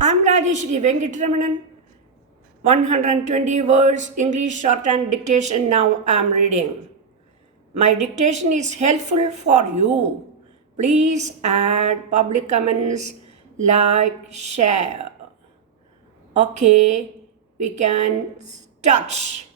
I'm Rajeshri Venkatramanan. 120 words English shorthand dictation now I'm reading. My dictation is helpful for you. Please add public comments, like, share. Okay, we can start.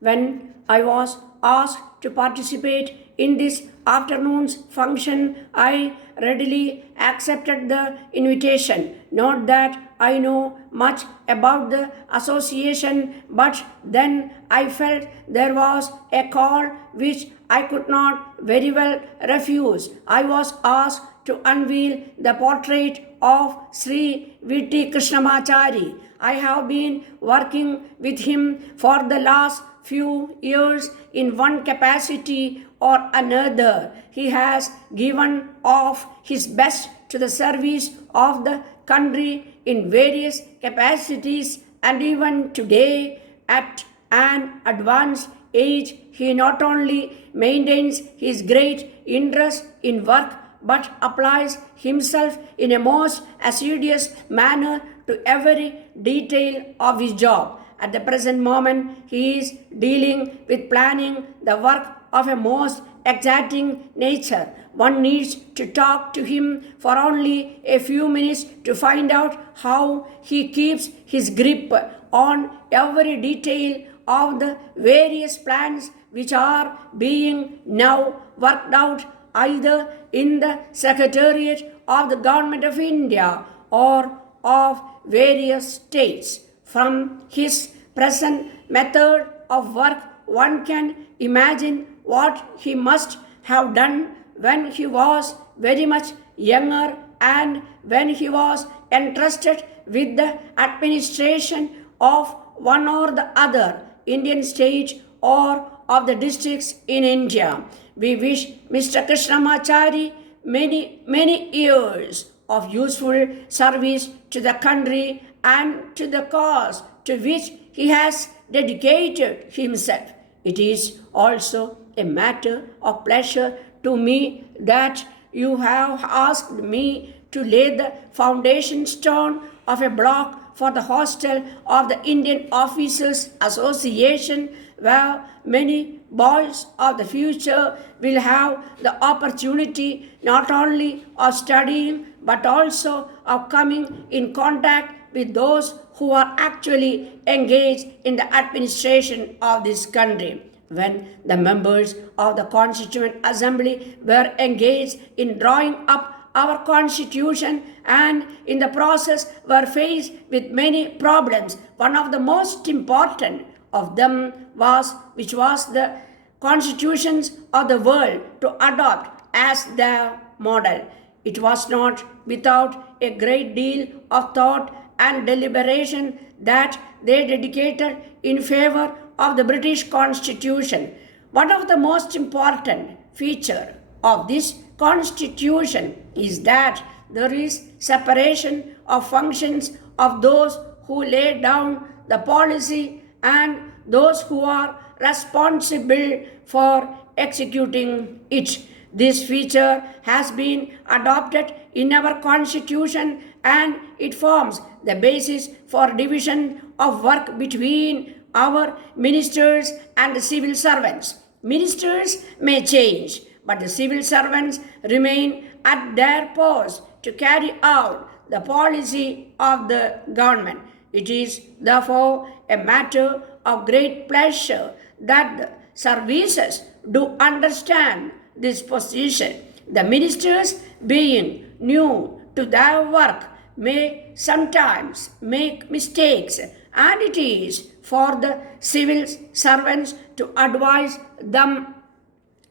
When I was asked to participate in this afternoon's function, I readily accepted the invitation. Not that I know much about the association, but then I felt there was a call which I could not very well refuse. I was asked to unveil the portrait of Sri V.T. Krishnamachari. I have been working with him for the last few years in one capacity or another. He has given of his best to the service of the country in various capacities, and even today, at an advanced age, he not only maintains his great interest in work but applies himself in a most assiduous manner to every detail of his job. At the present moment, he is dealing with planning the work of a most exacting nature. One needs to talk to him for only a few minutes to find out how he keeps his grip on every detail of the various plans which are being now worked out either in the Secretariat of the Government of India or of various states. From his present method of work, one can imagine what he must have done when he was very much younger and when he was entrusted with the administration of one or the other Indian state or of the districts in India. We wish Mr. Krishnamachari many years of useful service to the country and to the cause to which he has dedicated himself. It is also a matter of pleasure to me that you have asked me to lay the foundation stone of a block for the hostel of the Indian Officers Association, where many boys of the future will have the opportunity not only of studying but also of coming in contact with those who are actually engaged in the administration of this country. When the members of the Constituent Assembly were engaged in drawing up our constitution and in the process were faced with many problems, one of the most important of them was the constitutions of the world to adopt as their model. It was not without a great deal of thought and deliberation that they dedicated in favor of the British Constitution. One of the most important features of this Constitution is that there is separation of functions of those who lay down the policy and those who are responsible for executing it. This feature has been adopted in our Constitution and it forms the basis for division of work between our ministers and the civil servants. Ministers may change, but the civil servants remain at their post to carry out the policy of the government. It is therefore a matter of great pleasure that the services do understand this position. The ministers, being new to their work, may sometimes make mistakes, and it is for the civil servants to advise them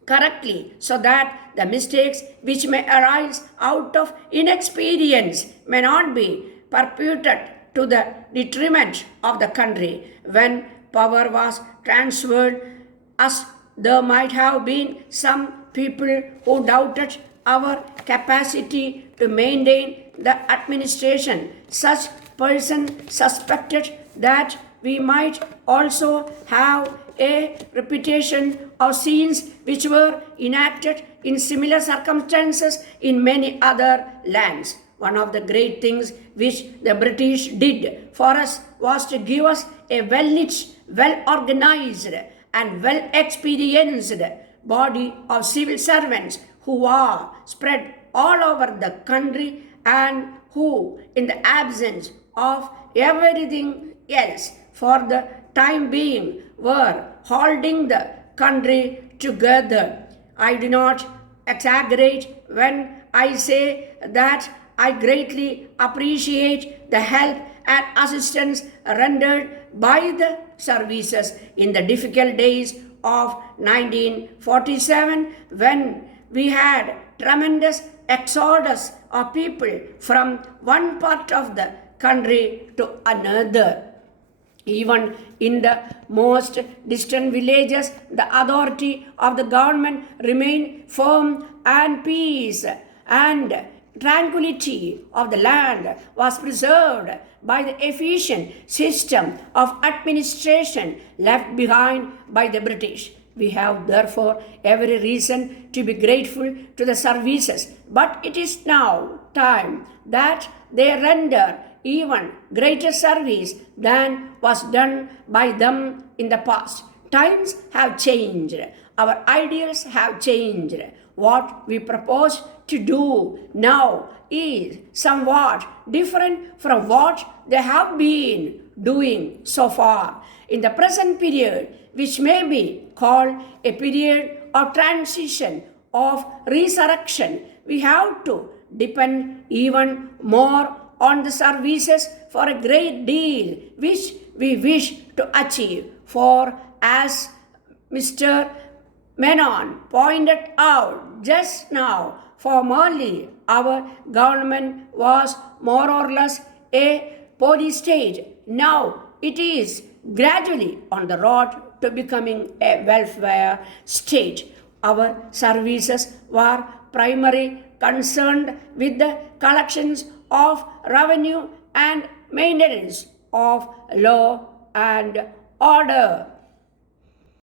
correctly so that the mistakes which may arise out of inexperience may not be perpetrated to the detriment of the country. When power was transferred, as there might have been some people who doubted our capacity to maintain the administration. Such person suspected that we might also have a reputation of scenes which were enacted in similar circumstances in many other lands. One of the great things which the British did for us was to give us a well-knit, well-organized, and well-experienced body of civil servants who are spread all over the country and who, in the absence of everything else for the time being, were holding the country together. I do not exaggerate when I say that I greatly appreciate the help and assistance rendered by the services in the difficult days of 1947 when we had tremendous exodus of people from one part of the country to another. Even in the most distant villages, the authority of the government remained firm, and peace and tranquility of the land was preserved by the efficient system of administration left behind by the British. We have therefore every reason to be grateful to the services, but it is now time that they render even greater service than was done by them in the past. Times have changed. Our ideals have changed. What we propose to do now is somewhat different from what they have been doing so far. In the present period, which may be called a period of transition, of resurrection, we have to depend even more on the services for a great deal which we wish to achieve. For as Mr. Menon pointed out just now, formerly our government was more or less a police state. Now it is gradually on the road to becoming a welfare state. Our services were primarily concerned with the collections of revenue and maintenance of law and order.